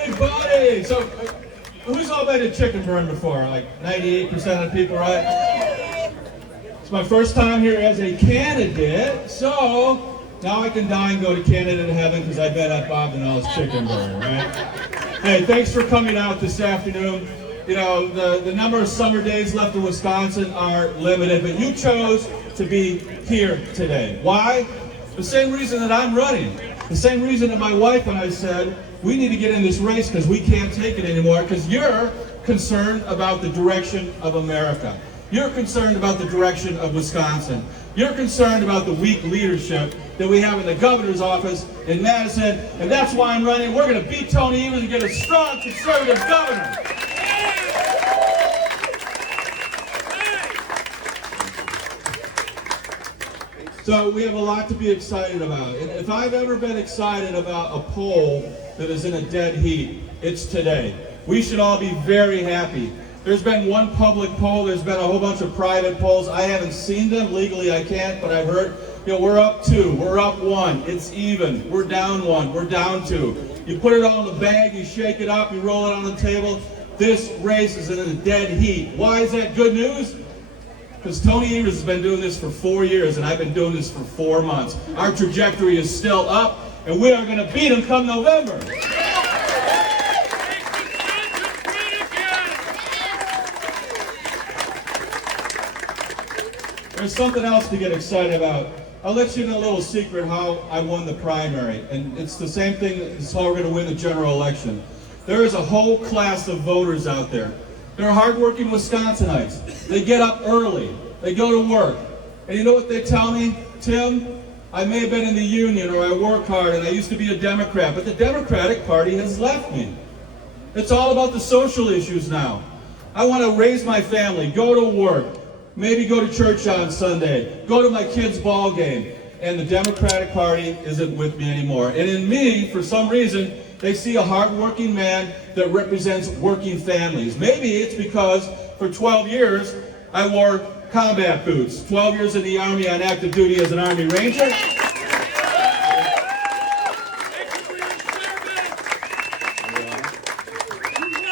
everybody. So, who's all been to Chicken Burn before? Like 98% of the people, right? It's my first time here as a candidate, so now I can die and go to Canada to heaven because I've been at Bob and Al's Chicken Burn, right? Hey, thanks for coming out this afternoon. You know, the number of summer days left in Wisconsin are limited, but you chose to be here today. Why? The same reason that I'm running. The same reason that my wife and I said, we need to get in this race because we can't take it anymore, because you're concerned about the direction of America. You're concerned about the direction of Wisconsin. You're concerned about the weak leadership that we have in the governor's office in Madison, and that's why I'm running. We're going to beat Tony Evers and get a strong conservative governor. So we have a lot to be excited about. If I've ever been excited about a poll that is in a dead heat, it's today. We should all be very happy. There's been one public poll, there's been a whole bunch of private polls. I haven't seen them, legally I can't, but I've heard, we're up 2, we're up 1, it's even, we're down 1, we're down 2. You put it all in a bag, you shake it up, you roll it on the table. This race is in a dead heat. Why is that good news? Because Tony Evers has been doing this for 4 years, and I've been doing this for 4 months. Our trajectory is still up, and we are going to beat him come November. There's something else to get excited about. I'll let you in a little secret how I won the primary, and it's the same thing as how we're going to win the general election. There is a whole class of voters out there. They're hardworking Wisconsinites. They get up early. They go to work. And you know what they tell me? Tim, I may have been in the union, or I work hard, and I used to be a Democrat, but the Democratic Party has left me. It's all about the social issues now. I want to raise my family, go to work, maybe go to church on Sunday, go to my kid's ball game, and the Democratic Party isn't with me anymore. And in me, for some reason, they see a hardworking man that represents working families. Maybe it's because for 12 years, I wore combat boots. 12 years in the Army on active duty as an Army Ranger.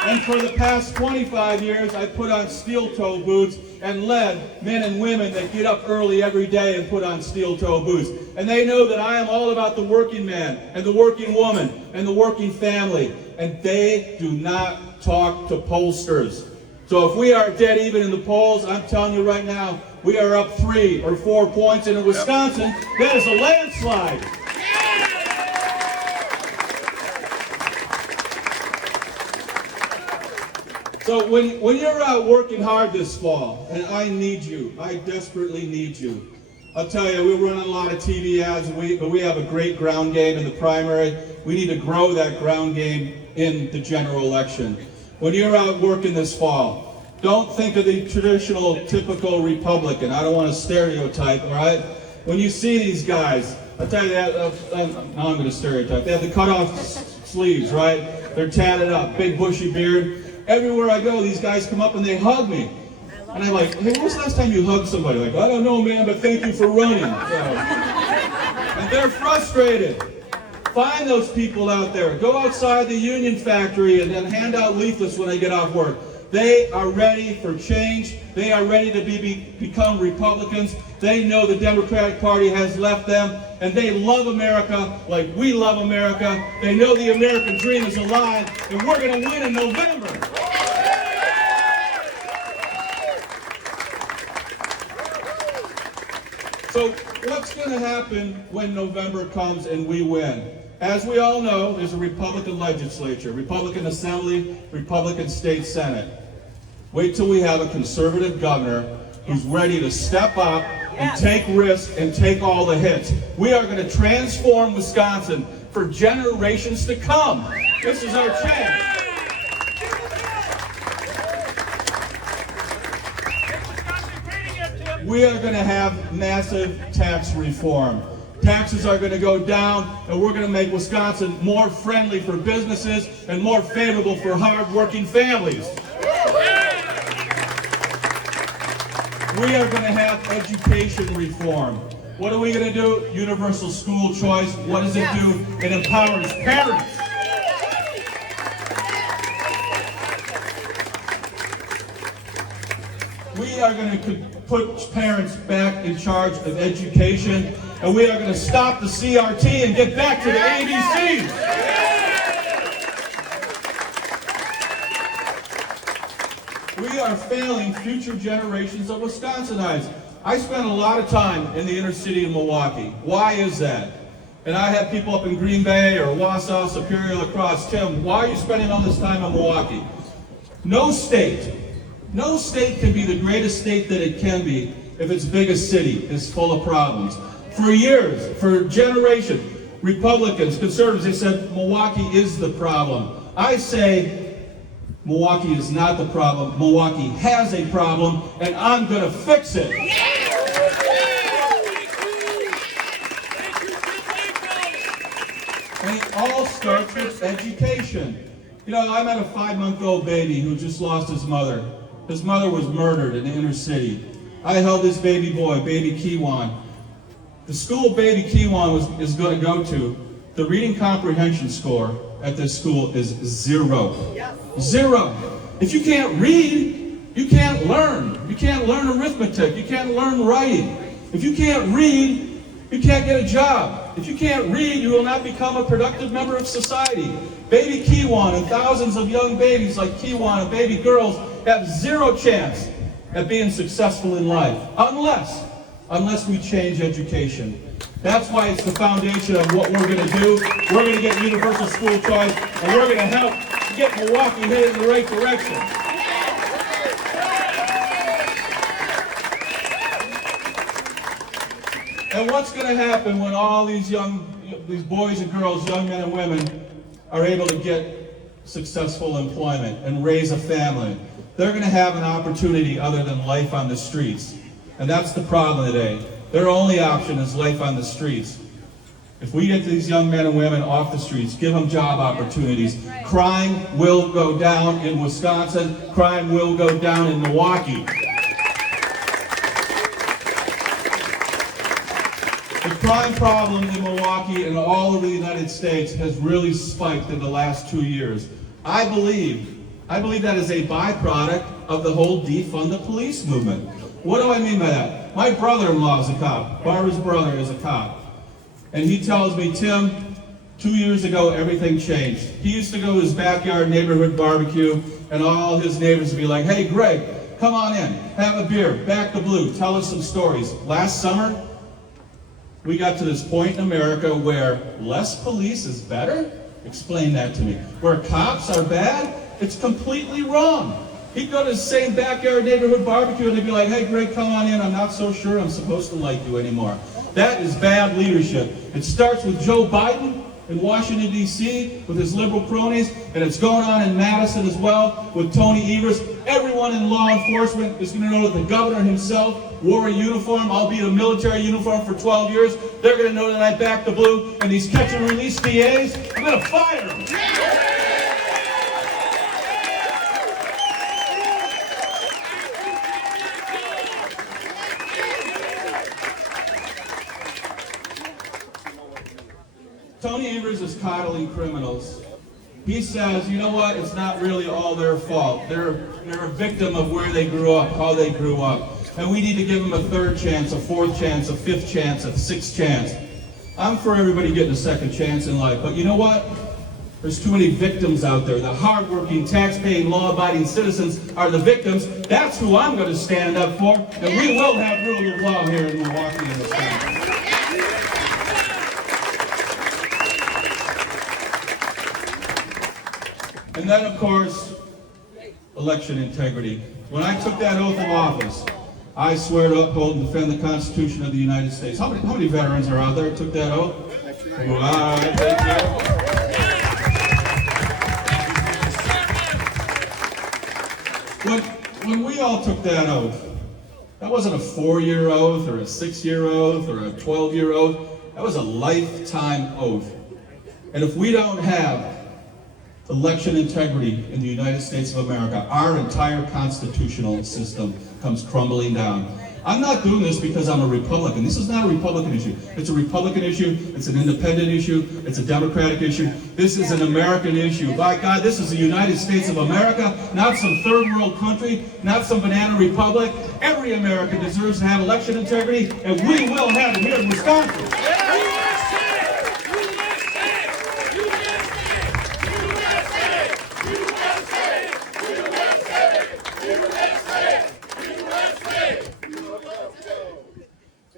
And for the past 25 years, I put on steel-toe boots and led men and women that get up early every day and put on steel-toe boots. And they know that I am all about the working man and the working woman and the working family. And they do not talk to pollsters. So if we are dead even in the polls, I'm telling you right now, we are up 3 or 4 points. And in Wisconsin, that is a landslide. So when you're out working hard this fall, and I need you, I desperately need you. I'll tell you, we run a lot of TV ads, but we have a great ground game in the primary. We need to grow that ground game in the general election. When you're out working this fall, don't think of the traditional, typical Republican. I don't want to stereotype, all right? When you see these guys, I'll tell you that, now I'm going to stereotype. They have the cut-off sleeves, right? They're tatted up, big bushy beard. Everywhere I go, these guys come up and they hug me. And I'm like, hey, when was the last time you hugged somebody? Like, I don't know, man, but thank you for running. So, and they're frustrated. Find those people out there. Go outside the union factory and then hand out leaflets when they get off work. They are ready for change. They are ready to become Republicans. They know the Democratic Party has left them, and they love America like we love America. They know the American dream is alive, and we're going to win in November. So what's going to happen when November comes and we win? As we all know, there's a Republican legislature, Republican Assembly, Republican State Senate. Wait till we have a conservative governor who's ready to step up and take risks and take all the hits. We are going to transform Wisconsin for generations to come. This is our chance. We are going to have massive tax reform. Taxes are going to go down, and we're going to make Wisconsin more friendly for businesses and more favorable for hard-working families. We are going to have education reform. What are we going to do? Universal school choice. What does it do? It empowers parents. We are going to put parents back in charge of education, and we are going to stop the CRT and get back to the ABCs. We are failing future generations of Wisconsinites. I spend a lot of time in the inner city of Milwaukee. Why is that? And I have people up in Green Bay or Wausau, Superior, La Crosse. Tim, why are you spending all this time in Milwaukee? No state can be the greatest state that it can be if its biggest city is full of problems. For years, for generations, Republicans, conservatives, they said Milwaukee is the problem. I say Milwaukee is not the problem. Milwaukee has a problem, and I'm going to fix it. And it all starts with education. You know, I met a 5-month-old baby who just lost his mother. His mother was murdered in the inner city. I held this baby boy, baby Kiwan. The school baby Kiwan is going to go to, the reading comprehension score at this school is 0. 0. If you can't read, you can't learn. You can't learn arithmetic. You can't learn writing. If you can't read, you can't get a job. If you can't read, you will not become a productive member of society. Baby Kiwan and thousands of young babies like Kiwan and baby girls have 0 chance at being successful in life, unless we change education. That's why it's the foundation of what we're going to do. We're going to get universal school choice, and we're going to help get Milwaukee headed in the right direction. And what's going to happen when all these boys and girls, young men and women, are able to get successful employment and raise a family? They're going to have an opportunity other than life on the streets. And that's the problem today. Their only option is life on the streets. If we get these young men and women off the streets, give them job opportunities, crime will go down in Wisconsin, crime will go down in Milwaukee. The crime problem in Milwaukee and all over the United States has really spiked in the last 2 years. I believe that is a byproduct of the whole defund the police movement. What do I mean by that? My brother-in-law is a cop. Barbara's brother is a cop. And he tells me, Tim, 2 years ago, everything changed. He used to go to his backyard neighborhood barbecue, and all his neighbors would be like, hey, Greg, come on in, have a beer, back the blue, tell us some stories. Last summer, we got to this point in America where less police is better? Explain that to me. Where cops are bad? It's completely wrong. He'd go to the same backyard neighborhood barbecue and they'd be like, hey, Greg, come on in. I'm not so sure I'm supposed to like you anymore. That is bad leadership. It starts with Joe Biden in Washington, D.C., with his liberal cronies, and it's going on in Madison as well with Tony Evers. Everyone in law enforcement is going to know that the governor himself wore a uniform, albeit a military uniform, for 12 years. They're going to know that I backed the blue, and these catch and release DAs, I'm going to fire them. Tony Evers is coddling criminals. He says, you know what, it's not really all their fault. They're a victim of where they grew up, how they grew up. And we need to give them a 3rd chance, a 4th chance, a 5th chance, a 6th chance. I'm for everybody getting a 2nd chance in life, but you know what? There's too many victims out there. The hardworking, tax-paying, law-abiding citizens are the victims. That's who I'm going to stand up for, and we will have rule of law here in Milwaukee and Wisconsin. And then, of course, election integrity. When I took that oath of office, I swear to uphold and defend the Constitution of the United States. How many veterans are out there who took that oath? Wow, thank you. When we all took that oath, that wasn't a 4-year oath or a 6-year oath or a 12-year oath. That was a lifetime oath. And if we don't have election integrity in the United States of America, our entire constitutional system comes crumbling down. I'm not doing this because I'm a Republican. This is not a Republican issue. It's a Republican issue. It's an independent issue. It's a Democratic issue. This is an American issue. By God, this is the United States of America, not some third world country, not some banana republic. Every American deserves to have election integrity, and we will have it here in Wisconsin.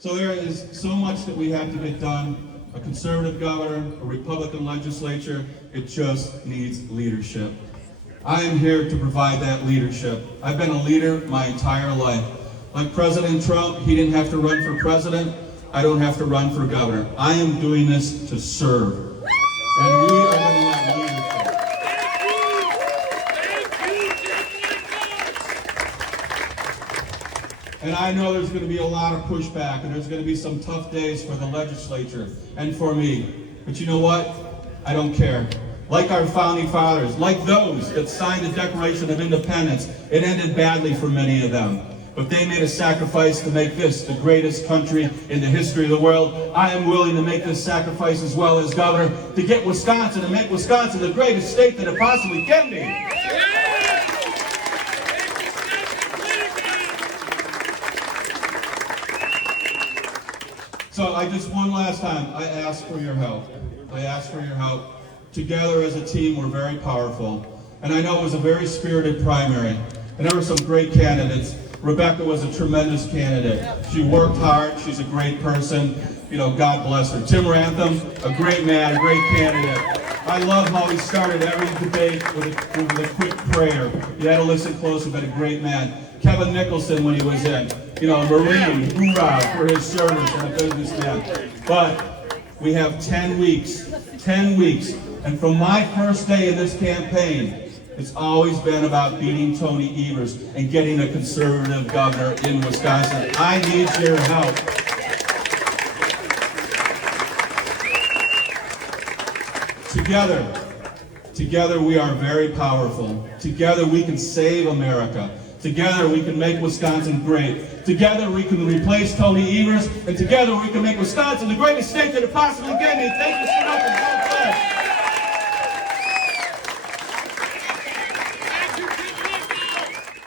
So there is so much that we have to get done. A conservative governor, a Republican legislature, it just needs leadership. I am here to provide that leadership. I've been a leader my entire life. Like President Trump, he didn't have to run for president. I don't have to run for governor. I am doing this to serve. And we are going to have leadership. And I know there's going to be a lot of pushback, and there's going to be some tough days for the legislature and for me. But you know what? I don't care. Like our founding fathers, like those that signed the Declaration of Independence, it ended badly for many of them. But they made a sacrifice to make this the greatest country in the history of the world. I am willing to make this sacrifice as well as governor to get Wisconsin and make Wisconsin the greatest state that it possibly can be. So I just, one last time, I ask for your help. I ask for your help. Together as a team, we're very powerful. And I know it was a very spirited primary. And there were some great candidates. Rebecca was a tremendous candidate. She worked hard. She's a great person. You know, God bless her. Tim Rantham, a great man, a great candidate. I love how he started every debate with a quick prayer. You had to listen closely, but a great man. Kevin Nicholson, when he was in, you know, a Marine, hoorah for his service and a businessman. But we have 10 weeks, and from my first day in this campaign, it's always been about beating Tony Evers and getting a conservative governor in Wisconsin. I need your help. Together we are very powerful. Together we can save America. Together we can make Wisconsin great. Together we can replace Tony Evers, and together we can make Wisconsin the greatest state that it possibly can be. Thank you so much.